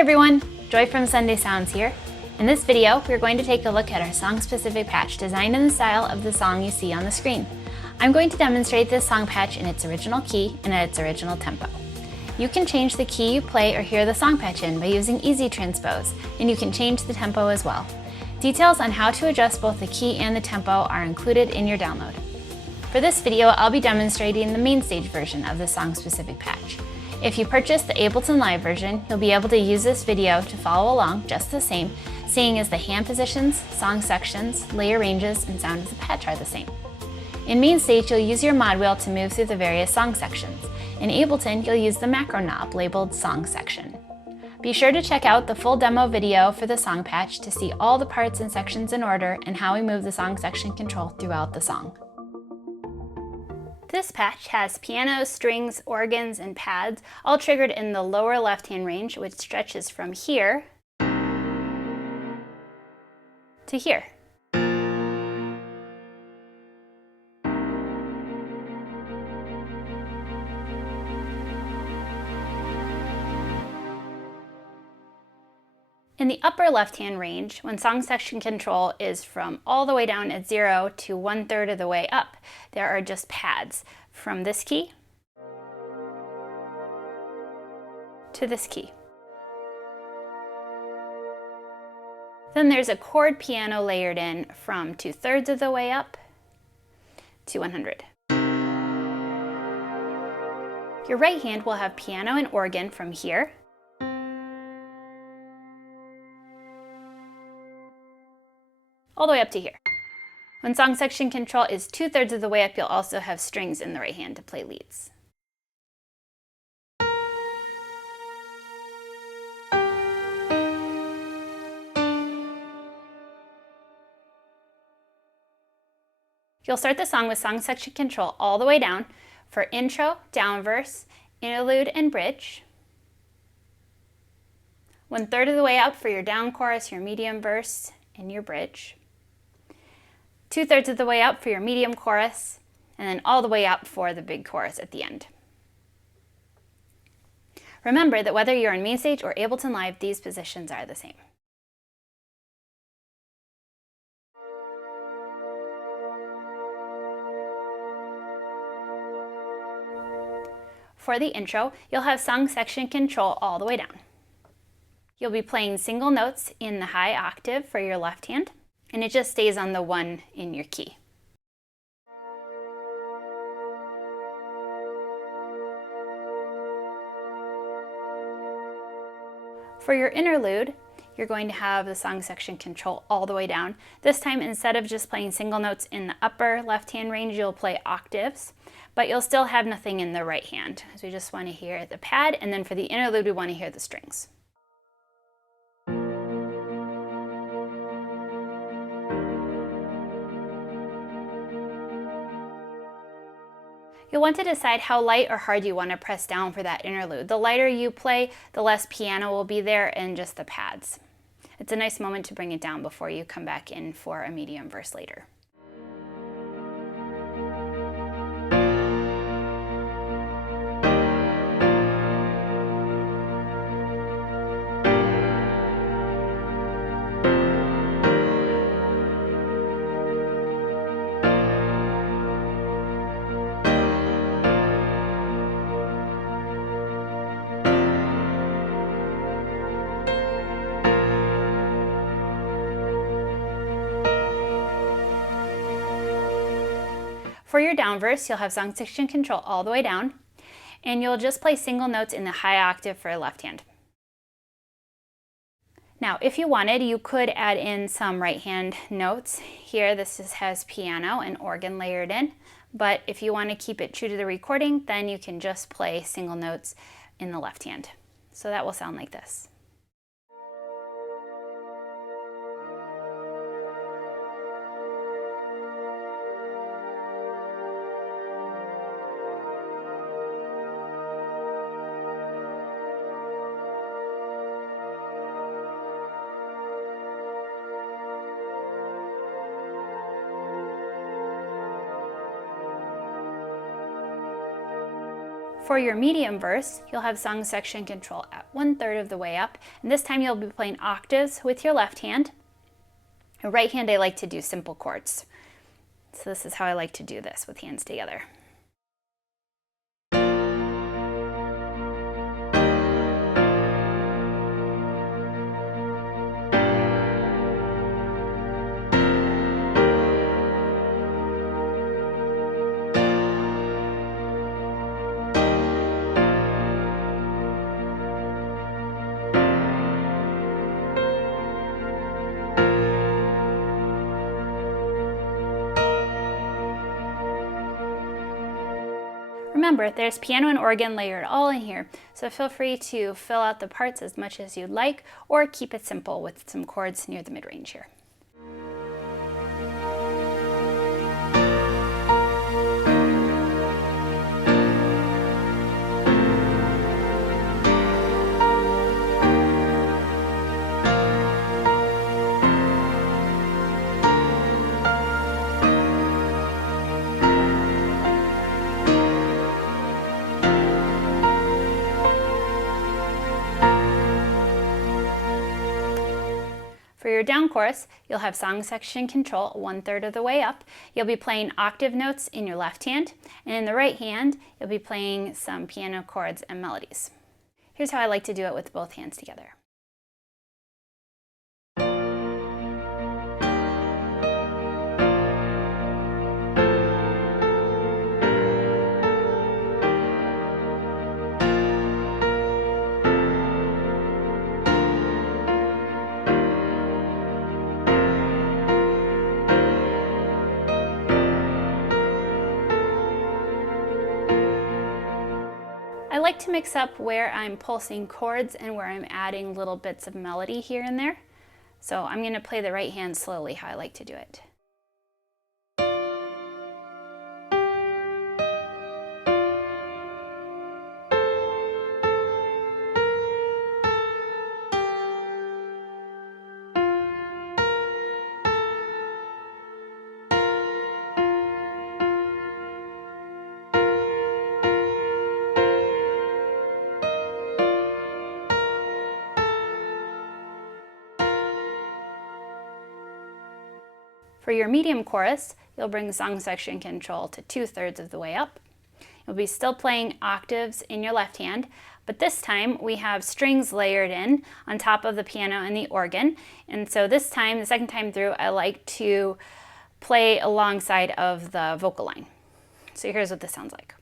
everyone, Joy from Sunday Sounds here. In this video, we're going to take a look at our song-specific patch designed in the style of the song you see on the screen. I'm going to demonstrate this song patch in its original key and at its original tempo. You can change the key you play or hear the song patch in by using Easy Transpose, and you can change the tempo as well. Details on how to adjust both the key and the tempo are included in your download. For this video, I'll be demonstrating the MainStage version of the song-specific patch. If you purchase the Ableton Live version, you'll be able to use this video to follow along just the same, seeing as the hand positions, song sections, layer ranges, and sound of the patch are the same. In MainStage, you'll use your mod wheel to move through the various song sections. In Ableton, you'll use the macro knob labeled Song Section. Be sure to check out the full demo video for the song patch to see all the parts and sections in order and how we move the song section control throughout the song. This patch has piano, strings, organs, and pads, all triggered in the lower left-hand range, which stretches from here to here. In the upper left-hand range, when song section control is from all the way down at 0 to 1/3 of the way up, there are just pads from this key to this key. Then there's a chord piano layered in from 2/3 of the way up to 100. Your right hand will have piano and organ from here all the way up to here. When song section control is 2/3 of the way up, you'll also have strings in the right hand to play leads. You'll start the song with song section control all the way down for intro, down verse, interlude, and bridge. 1/3 of the way up for your down chorus, your medium verse, and your bridge. 2/3 of the way up for your medium chorus, and then all the way up for the big chorus at the end. Remember that whether you're in MainStage or Ableton Live, these positions are the same. For the intro, you'll have song section control all the way down. You'll be playing single notes in the high octave for your left hand, and it just stays on the 1 in your key. For your interlude, you're going to have the song section control all the way down. This time, instead of just playing single notes in the upper left-hand range, you'll play octaves, but you'll still have nothing in the right hand, because we just want to hear the pad, and then for the interlude, we want to hear the strings. You'll want to decide how light or hard you want to press down for that interlude. The lighter you play, the less piano will be there and just the pads. It's a nice moment to bring it down before you come back in for a medium verse later. For your down verse, you'll have song section control all the way down, and you'll just play single notes in the high octave for left hand. Now, if you wanted, you could add in some right hand notes. Here, this has piano and organ layered in, but if you want to keep it true to the recording, then you can just play single notes in the left hand. So that will sound like this. For your medium verse, you'll have song section control at 1/3 of the way up, and this time you'll be playing octaves with your left hand. Your right hand, I like to do simple chords. So this is how I like to do this with hands together. Remember, there's piano and organ layered all in here, so feel free to fill out the parts as much as you'd like, or keep it simple with some chords near the mid-range here. For your down chorus, you'll have song section control 1/3 of the way up. You'll be playing octave notes in your left hand, and in the right hand, you'll be playing some piano chords and melodies. Here's how I like to do it with both hands together. I like to mix up where I'm pulsing chords and where I'm adding little bits of melody here and there. So I'm going to play the right hand slowly, how I like to do it. For your medium chorus, you'll bring song section control to 2/3 of the way up. You'll be still playing octaves in your left hand, but this time we have strings layered in on top of the piano and the organ. And so this time, the second time through, I like to play alongside of the vocal line. So here's what this sounds like.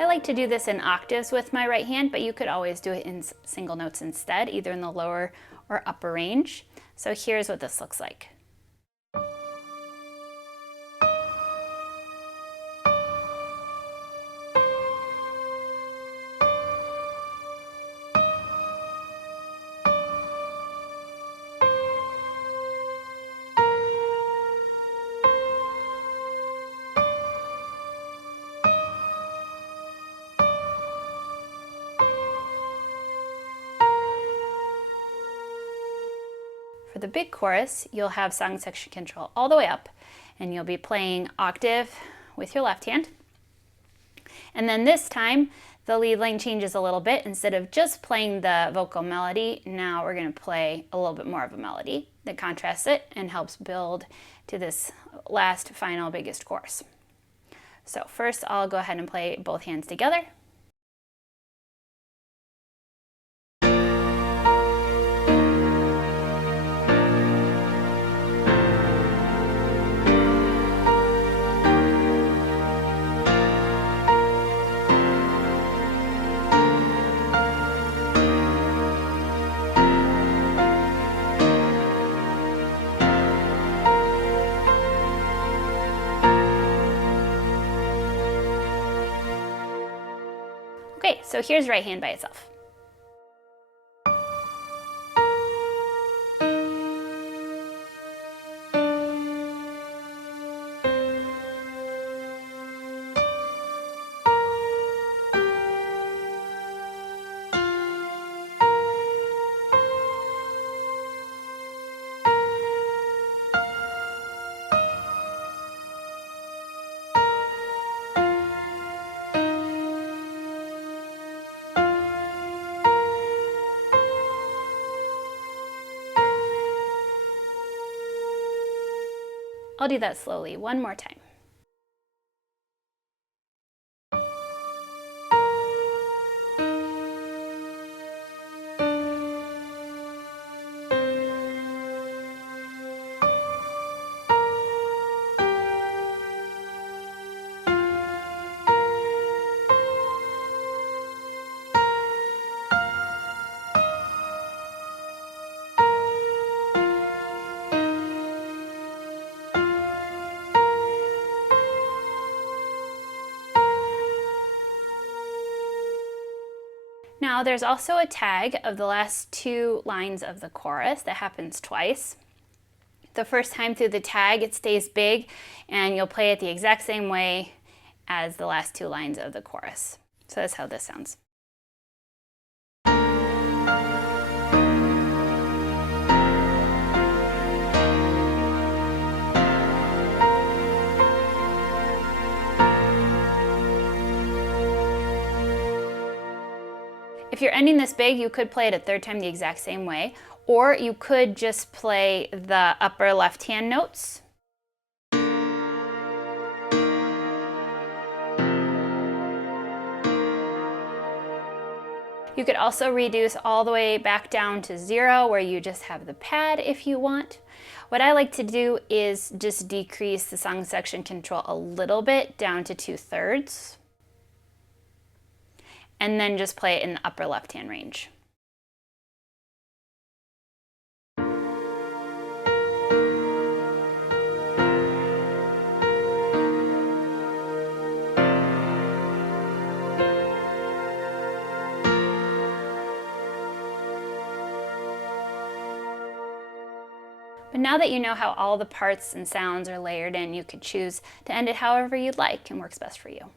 I like to do this in octaves with my right hand, but you could always do it in single notes instead, either in the lower or upper range. So here's what this looks like. For the big chorus, you'll have song section control all the way up, and you'll be playing octave with your left hand. And then this time, the lead line changes a little bit. Instead of just playing the vocal melody, now we're going to play a little bit more of a melody that contrasts it and helps build to this last, final, biggest chorus. So first, I'll go ahead and play both hands together. Okay, so here's right hand by itself. I'll do that slowly one more time. Now there's also a tag of the last 2 lines of the chorus that happens twice. The first time through the tag it stays big and you'll play it the exact same way as the last 2 lines of the chorus. So that's how this sounds. If you're ending this big, you could play it a third time the exact same way, or you could just play the upper left-hand notes. You could also reduce all the way back down to 0 where you just have the pad if you want. What I like to do is just decrease the song section control a little bit down to 2/3. And then just play it in the upper left-hand range. But now that you know how all the parts and sounds are layered in, you could choose to end it however you'd like and works best for you.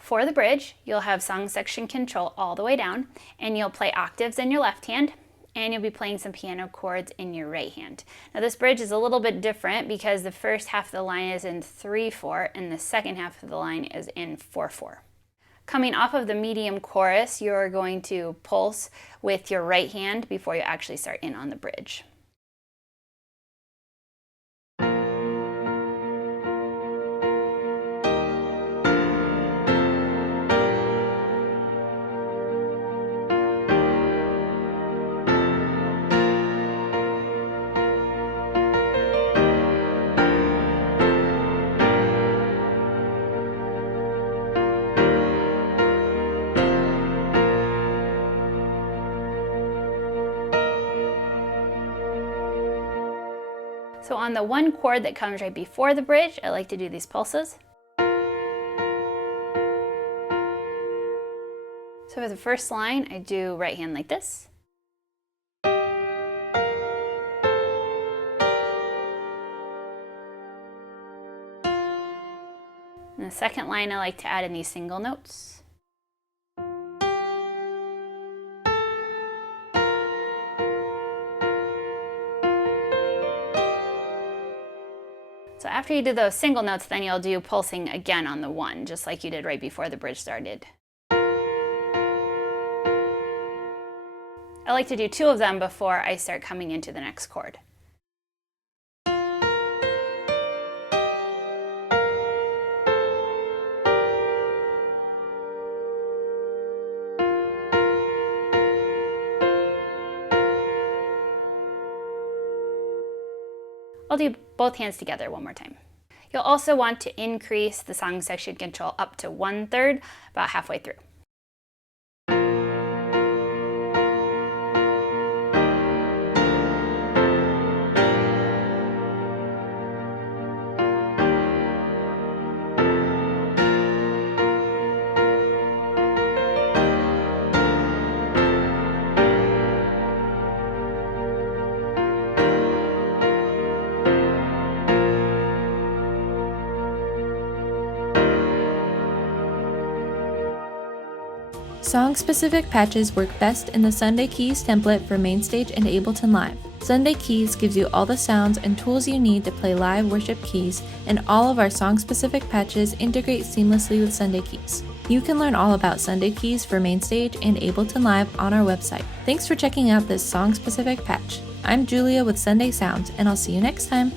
For the bridge, you'll have song section control all the way down, and you'll play octaves in your left hand, and you'll be playing some piano chords in your right hand. Now this bridge is a little bit different because the first half of the line is in 3/4, and the second half of the line is in 4/4. Coming off of the medium chorus, you're going to pulse with your right hand before you actually start in on the bridge. So on the one chord that comes right before the bridge, I like to do these pulses. So for the first line, I do right hand like this. And the second line, I like to add in these single notes. So after you do those single notes, then you'll do pulsing again on the 1, just like you did right before the bridge started. I like to do 2 of them before I start coming into the next chord. I'll do both hands together one more time. You'll also want to increase the song section control up to 1/3, about halfway through. Song-specific patches work best in the Sunday Keys template for MainStage and Ableton Live. Sunday Keys gives you all the sounds and tools you need to play live worship keys, and all of our song-specific patches integrate seamlessly with Sunday Keys. You can learn all about Sunday Keys for MainStage and Ableton Live on our website. Thanks for checking out this song-specific patch. I'm Julia with Sunday Sounds, and I'll see you next time.